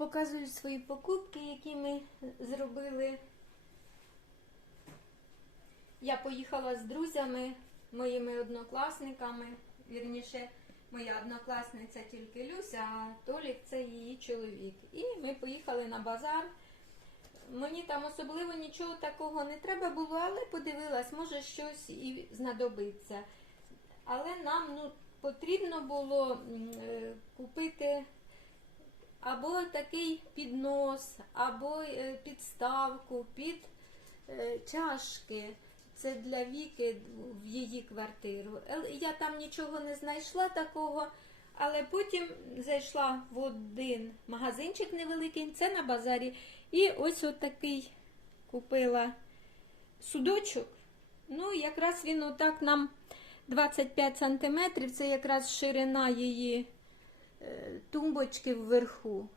Показую свої покупки, які ми зробили. Я поїхала з друзями, моїми однокласниками. Вірніше, моя однокласниця тільки Люся, а Толік це її чоловік. І ми поїхали на базар. Мені там особливо нічого такого не треба було, але подивилась, може щось і знадобиться. Але нам ну, потрібно було е, купити або такий піднос, або е, підставку під е, чашки. Це для Віки в її квартиру. Я там нічого не знайшла такого, але потім зайшла в один магазинчик невеликий, це на базарі. І ось отакий купила судочок. Ну, якраз він отак нам 25 сантиметрів, це якраз ширина її тумбочки вверху.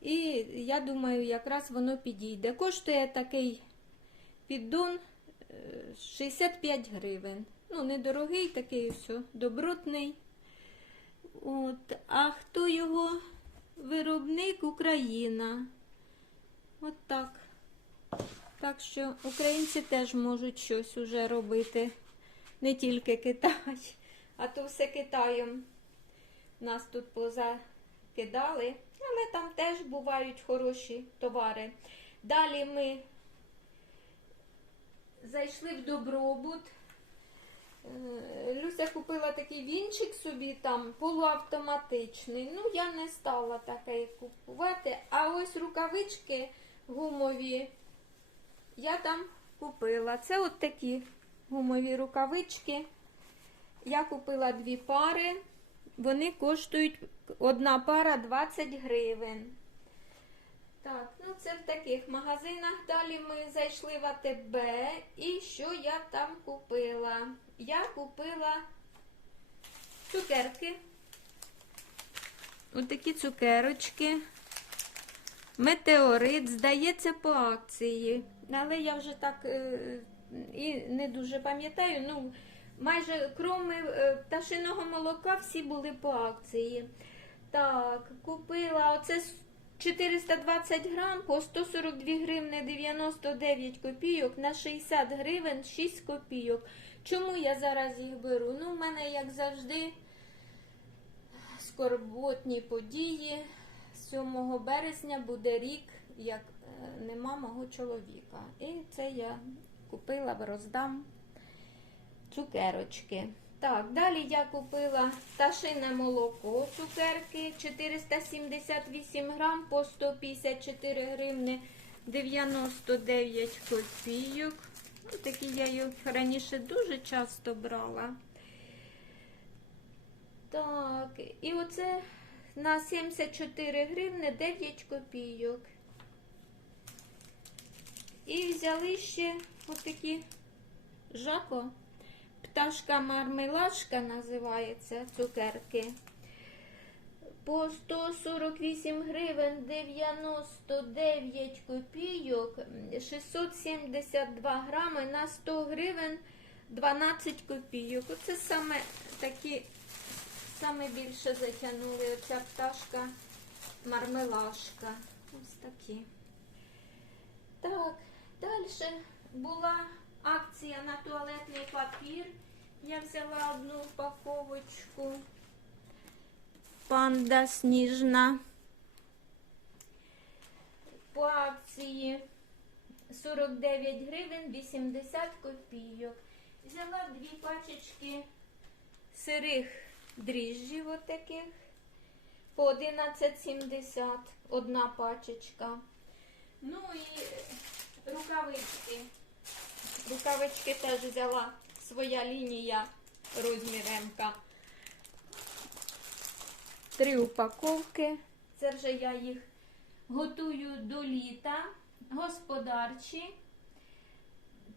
І я думаю, якраз воно підійде. Коштує такий піддон е, 65 гривень. Ну, недорогий, такий все, добротний. От. А хто його виробник? Україна. От так. Так що українці теж можуть щось уже робити. Не тільки Китай, а то все Китаєм нас тут позакидали, але там теж бувають хороші товари. Далі ми зайшли в добробут. Е, Люся купила такий вінчик собі там полуавтоматичний. Ну, я не стала таке купувати. А ось рукавички гумові я там купила. Це от такі гумові рукавички. Я купила дві пари. Вони коштують одна пара 20 гривень. Так, ну це в таких магазинах. Далі ми зайшли в АТБ. І що я там купила? Я купила цукерки. Ось такі цукерочки. Метеорит, здається, по акції. Але я вже так е, і не дуже пам'ятаю. Ну, майже кроме е, пташиного молока всі були по акції. Так, купила оце 420 грам по 142 гривни 99 копійок на 60 гривень 6 копійок. Чому я зараз їх беру? Ну, в мене, як завжди, скорботні події. 7 березня буде рік, як е, нема мого чоловіка. І це я купила, роздам цукерочки. Так, далі я купила пташине молоко, цукерки 478 грам по 154 гривни 99 копійок. Ну, такі я їх раніше дуже часто брала. Так, і оце на 74 гривни 9 копійок. І взяли ще отакі жако. Пташка мармелашка називається цукерки. По 148 гривень 99 копійок, 672 грами на 100 гривень 12 копійок. Оце саме такі, саме більше затягнули оця пташка мармелашка. Ось такі. Так, далі була акція на туалетний папір. Я взяла одну упаковочку. Панда сніжна. По акції 49 гривень 80 копійок. Взяла дві пачечки сирих дріжджів отаких по 11,70 одна пачечка. Ну і рукавички. Рукавички теж взяла своя лінія розмір МК. Три упаковки. Це вже я їх готую до літа. Господарчі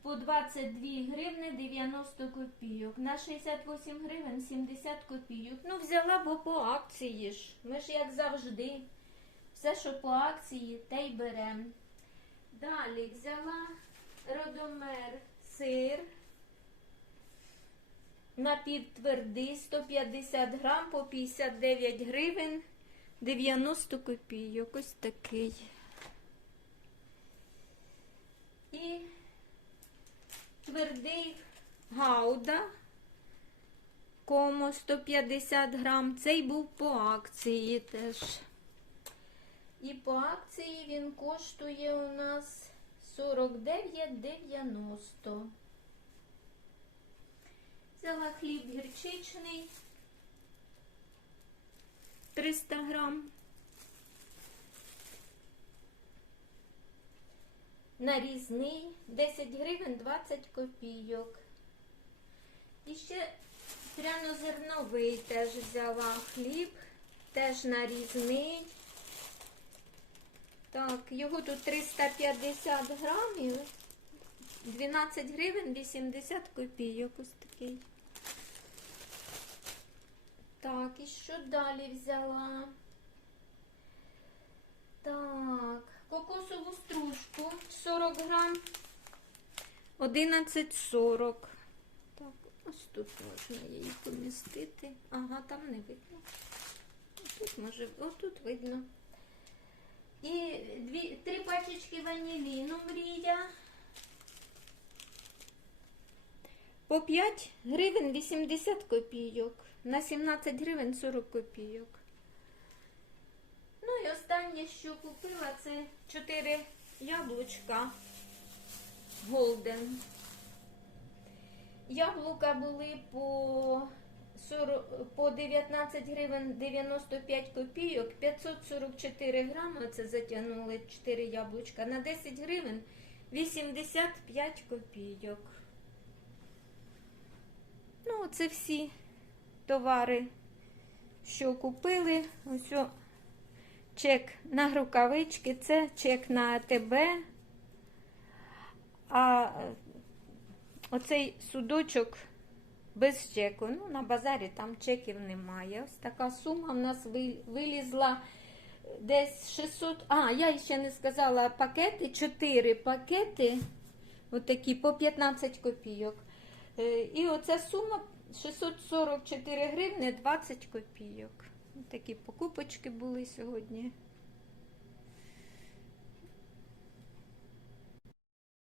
по 22 гривни 90 копійок. На 68 гривень 70 копійок. Ну, взяла, бо по акції ж. Ми ж як завжди. Все, що по акції, те й беремо. Далі взяла родомер сир. Напівтвердий 150 грам по 59 гривень 90 копійок. Ось такий. І твердий гауда. Комо 150 грам. Цей був по акції теж. І по акції він коштує у нас 49,90. Взяла хліб гірчичний 300 грам. Нарізний 10 гривень 20 копійок. І ще прянозерновий теж взяла хліб, теж нарізний. Так, його тут 350 грамів, 12 гривень 80 копійок. Ось такий. Так, і що далі взяла? Так, кокосову стружку 40 грам, 11,40. Так, ось тут можна її помістити. Ага, там не видно. Тут може, отут видно. І дві, три пачечки ваніліну мрія. По 5 гривень 80 копійок. На 17 гривень 40 копійок. Ну і останнє, що купила, це 4 яблучка Голден. Яблука були по 40, по 19 гривень 95 копійок, 544 грами, це затягнули 4 яблучка, на 10 гривень 85 копійок. Ну, це всі товари, що купили. Ось чек на рукавички, це чек на АТБ. А оцей судочок без чеку. Ну, на базарі там чеків немає. Ось така сума в нас вилізла десь 600. А, я ще не сказала пакети, 4 пакети, отакі по 15 копійок. Е, І оця сума 644 гривни 20 копійок. Такі покупочки були сьогодні.